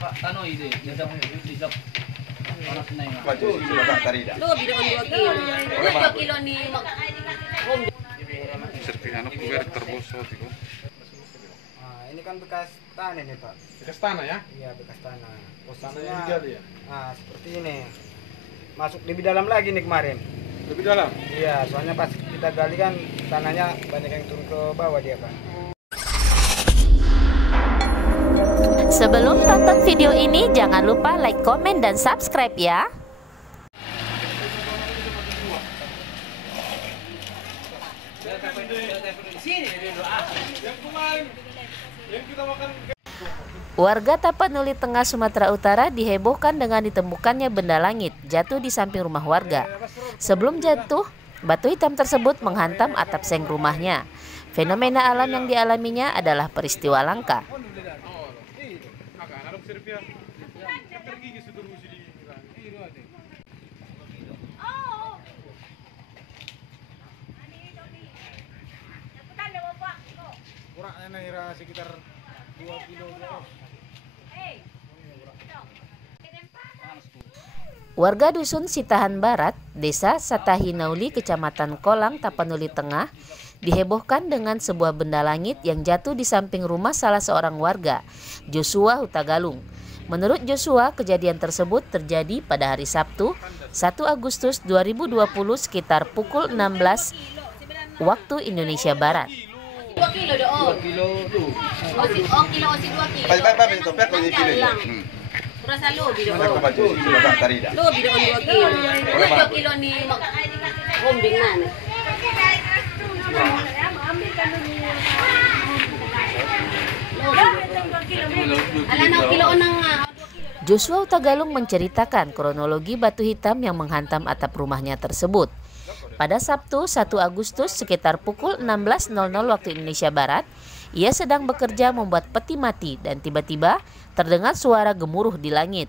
Pak Tano ide, jajak orang senai. Lo bidang 2 kilo. 2 kilo ni Serpihan kuwer terbosot itu. Ini kan bekas tanah nih Pak. Bekas tanah ya? Iya bekas tanah. Tanahnya Posisinya digali ya? seperti ini. Masuk lebih dalam lagi nih kemarin. Lebih dalam? Iya, soalnya pas kita gali kan tanahnya banyak yang turun ke bawah dia Pak. Sebelum tonton video ini, jangan lupa like, komen, dan subscribe ya. Warga Tapanuli Tengah, Sumatera Utara dihebohkan dengan ditemukannya benda langit jatuh di samping rumah warga. Sebelum jatuh, batu hitam tersebut menghantam atap seng rumahnya. Fenomena alam yang dialaminya adalah peristiwa langka. Sekitar 2 kilo. Warga Dusun Sitahan Barat, Desa Satahinauli, Kecamatan Kolang, Tapanuli Tengah, dihebohkan dengan sebuah benda langit yang jatuh di samping rumah salah seorang warga, Joshua Hutagalung. Menurut Joshua, kejadian tersebut terjadi pada hari Sabtu, 1 Agustus 2020 sekitar pukul 16 waktu Indonesia Barat. 2 kilo doon. 2 kilo tu. Kilo 2 kilo. Berasa lo bidang. Lo bidang 2 kilo. 2 kilo ni hombing mana? Joshua Hutagalung menceritakan kronologi batu hitam yang menghantam atap rumahnya tersebut. Pada Sabtu 1 Agustus sekitar pukul 16.00 waktu Indonesia Barat, ia sedang bekerja membuat peti mati dan tiba-tiba terdengar suara gemuruh di langit.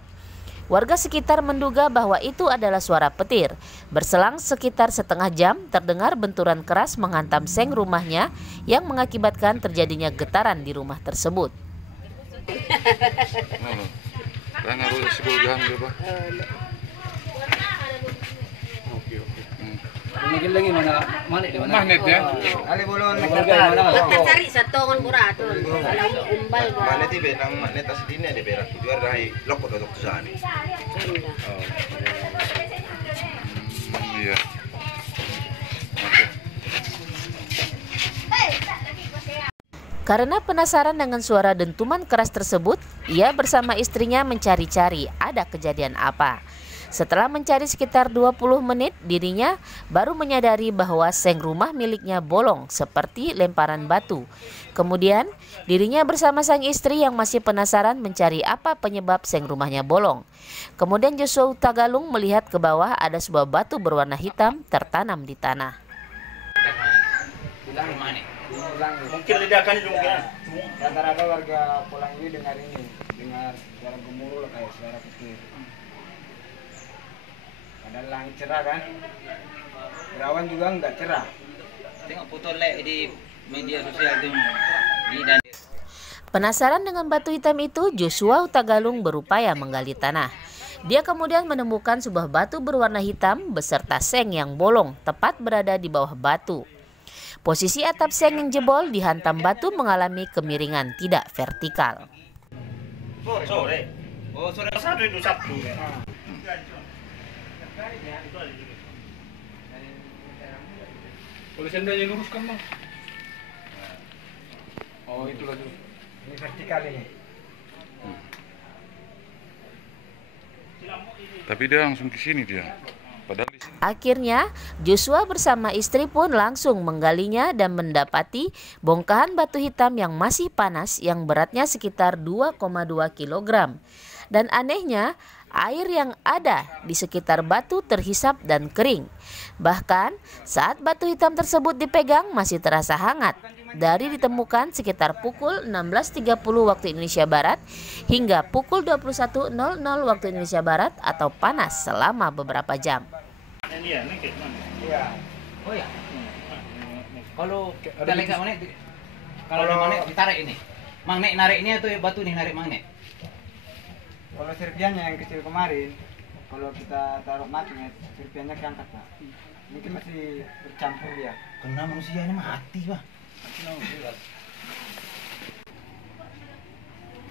Warga sekitar menduga bahwa itu adalah suara petir. Berselang sekitar setengah jam, terdengar benturan keras menghantam seng rumahnya yang mengakibatkan terjadinya getaran di rumah tersebut. Lagi mana Magnet ya? Ali bolon Cari satu burato. Kalau umbal ka. Magnet ibe nang magnet as din de berak juar dai lokko do sani. Iya. Karena penasaran dengan suara dentuman keras tersebut, ia bersama istrinya mencari-cari ada kejadian apa. Setelah mencari sekitar 20 menit, dirinya baru menyadari bahwa seng rumah miliknya bolong seperti lemparan batu. Kemudian, dirinya bersama sang istri yang masih penasaran mencari apa penyebab seng rumahnya bolong. Kemudian Joshua Hutagalung melihat ke bawah ada sebuah batu berwarna hitam tertanam di tanah. Mungkin ledakan itu mungkin. Rata-rata warga Pulang ini dengar suara gemuruh kayak suara petir. Ada langit cerah kan, berawan juga enggak cerah. Tengok foto di media sosial itu. Penasaran dengan batu hitam itu, Joshua Hutagalung berupaya menggali tanah. Dia kemudian menemukan sebuah batu berwarna hitam beserta seng yang bolong tepat berada di bawah batu. Posisi atap seng yang jebol dihantam batu mengalami kemiringan tidak vertikal. Sore. Oh, sore Sabtu itu Sabtu. Boleh sendanya luruskan bang. Oh itu lagi. Ini vertikal ini. Tapi dia langsung ke sini dia. Padahal di sini. Akhirnya, Joshua bersama istri pun langsung menggalinya dan mendapati bongkahan batu hitam yang masih panas yang beratnya sekitar 2,2 kg. Dan anehnya, air yang ada di sekitar batu terhisap dan kering. Bahkan saat batu hitam tersebut dipegang masih terasa hangat. Dari ditemukan sekitar pukul 16.30 waktu Indonesia Barat hingga pukul 21.00 waktu Indonesia Barat atau panas selama beberapa jam. Oh ya. Kalau kita lihat mana, kalau mana ditarik ini. Magnet nariknya tuh batu nih narik magnet. Kalau serpiannya yang kecil kemarin, kalau kita taruh magnet, serpiannya keangkat Pak. Mungkin masih bercampur dia. Kena manusia ini mati, Pak.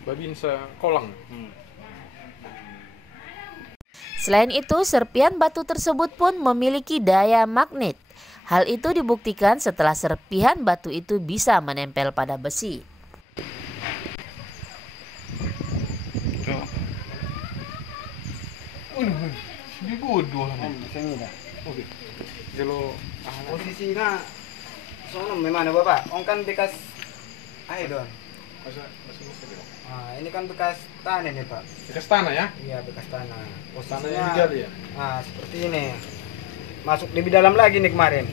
Babinsa kolang. Selain itu, serpian batu tersebut pun memiliki daya magnet. Hal itu dibuktikan setelah serpihan batu itu bisa menempel pada besi. Ini bodoh lah. Misalnya dah. Oke. Kalau Posisinya sono memang Bapak. Ong kan bekas air doang. Ini kan bekas tanah nih Pak. bekas tanah ya? Iya bekas tanah. Tanahnya digali ya? Seperti ini. Masuk lebih dalam lagi nih kemarin.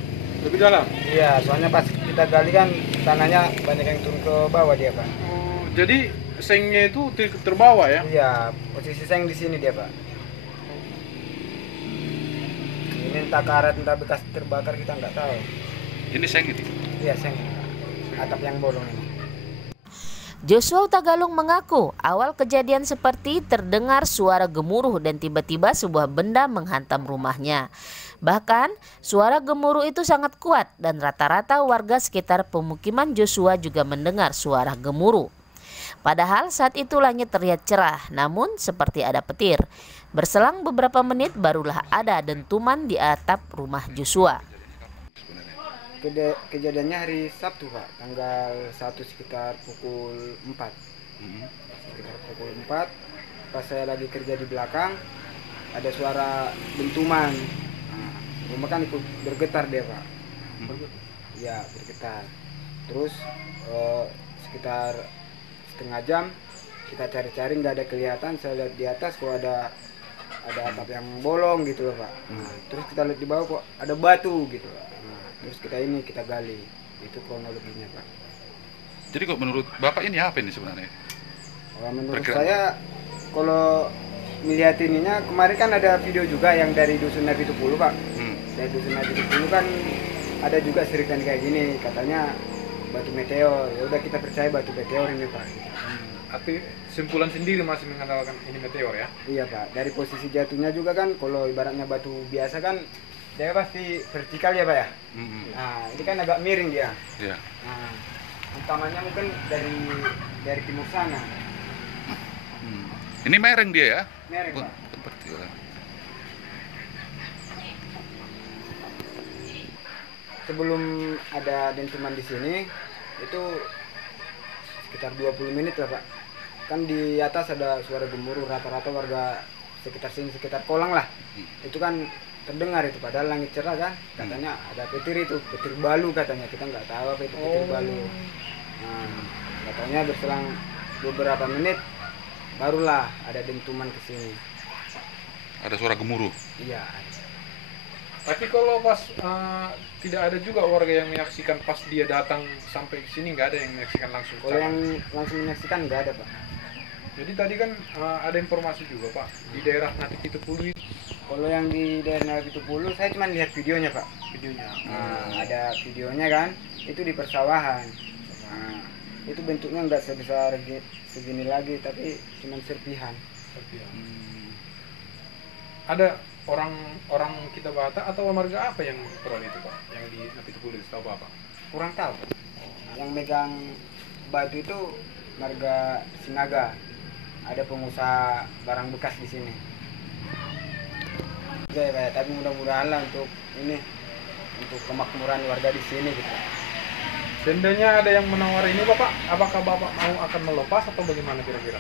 Lebih dalam? Iya, soalnya pas kita gali kan tanahnya banyak yang turun ke bawah dia Pak. Oh, jadi sengnya itu terbawa ya? Iya, posisi seng di sini dia Pak. Ini entah karat entah bekas terbakar kita nggak tahu. Ini seng ini? Iya seng. Atap yang bolong ini. Joshua Tagalung mengaku awal kejadian seperti terdengar suara gemuruh dan tiba-tiba sebuah benda menghantam rumahnya. Bahkan suara gemuruh itu sangat kuat dan rata-rata warga sekitar pemukiman Joshua juga mendengar suara gemuruh. Padahal saat itu langit terlihat cerah, namun seperti ada petir. Berselang beberapa menit barulah ada dentuman di atap rumah Joshua. Kejadiannya hari Sabtu Pak, tanggal 1 sekitar pukul 4. Sekitar pukul 4, pas saya lagi kerja di belakang, ada suara dentuman. Rumah kan ikut bergetar dia Pak. Iya bergetar. Terus sekitar setengah jam kita cari-cari nggak ada kelihatan. Saya lihat di atas kok ada atap yang bolong gitu loh Pak. Terus kita lihat di bawah kok ada batu gitu. Terus kita gali. Itu kronologinya Pak. Jadi kok menurut Bapak ini apa ini sebenarnya? Menurut saya kalau melihat ininya, kemarin kan ada video juga yang dari Dusun Nabi Tupulu Pak. Dari Dusun Nabi Tupulu kan ada juga cerita kayak gini, katanya batu meteor. Ya udah kita percaya batu meteor ini Pak. Tapi simpulan sendiri masih mengandalkan ini meteor ya? Iya Pak, dari posisi jatuhnya juga kan, kalau ibaratnya batu biasa kan dia pasti vertikal ya Pak ya. Nah ini kan agak miring dia. Iya. Nah, utamanya mungkin dari timur sana. Ini mereng dia ya? Mereng Pak. Sebelum ada dentuman di sini itu sekitar 20 menit lah Pak. Kan di atas ada suara gemuruh, rata-rata warga sekitar sini, sekitar kolang lah. Itu kan terdengar itu, padahal langit cerah kan. Katanya ada petir itu, petir balu katanya. Kita nggak tahu apa itu petir balu. Nah, katanya berselang beberapa menit barulah ada dentuman ke sini. Ada suara gemuruh? Iya. Tapi kalau pas tidak ada juga warga yang menyaksikan pas dia datang sampai ke sini, nggak ada yang menyaksikan langsung? Kalau yang langsung menyaksikan nggak ada Pak. Jadi tadi kan ada informasi juga Pak di daerah Nabi Pitupulu itu. Kalau yang di daerah Nabi Pitupulu saya cuma lihat videonya Pak. Videonya. Ada videonya kan, itu di persawahan. Nah, itu bentuknya nggak sebesar segini lagi, tapi cuma serpihan. Ada orang kita Batak atau warga apa yang perol itu Pak? Yang di Nabi Pitupulu tahu Bapak? Kurang tahu. Yang megang batu itu warga Sinaga. Ada pengusaha barang bekas di sini. Oke, Pak, tapi mudah-mudahan lah untuk kemakmuran warga di sini gitu. Seandainya ada yang menawar ini Bapak, apakah Bapak mau akan melepas atau bagaimana kira-kira?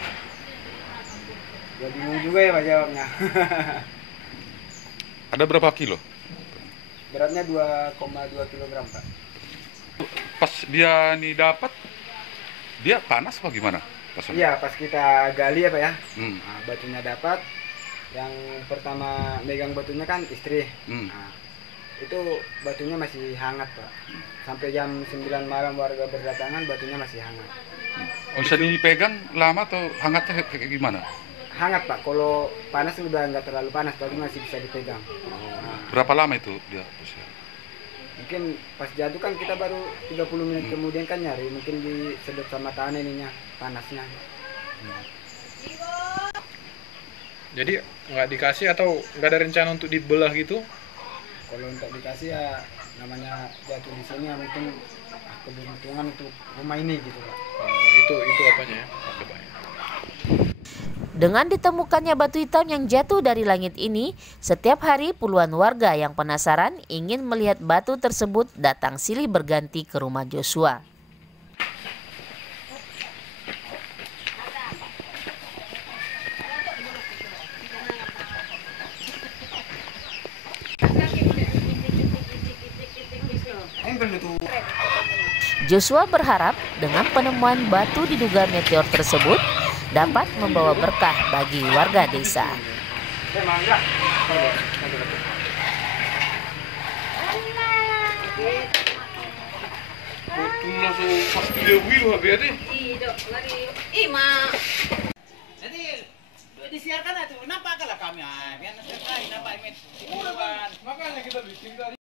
Ya bingung juga ya Pak jawabnya. Ada berapa kilo? Beratnya 2,2 kg Pak. Pas dia nih dapat, dia panas apa gimana? Iya, pas kita gali ya Pak ya. Nah, batunya dapat. Yang pertama megang batunya kan istri. Nah, itu batunya masih hangat Pak. Sampai jam 9 malam warga berdatangan batunya masih hangat. Bisa dipegang lama atau hangatnya kayak gimana? Hangat Pak, kalau panas udah nggak terlalu panas, tapi masih bisa dipegang. Berapa lama itu dia? Mungkin pas jatuh kan kita baru 30 menit kemudian kan nyari, mungkin disedot sama tanah ininya. panasnya. Jadi nggak dikasih atau nggak ada rencana untuk dibelah gitu? Kalau untuk dikasih ya namanya jatuh di sini ya mungkin keberuntungan untuk rumah ini gitu Pak. Itu apanya ya? Apanya? Dengan ditemukannya batu hitam yang jatuh dari langit ini, setiap hari puluhan warga yang penasaran ingin melihat batu tersebut datang silih berganti ke rumah Joshua. Joshua berharap dengan penemuan batu diduga meteor tersebut dapat membawa berkah bagi warga desa. Jadi disiarkan itu nampak lah kami. Biar nampak Makanya kita bikin dari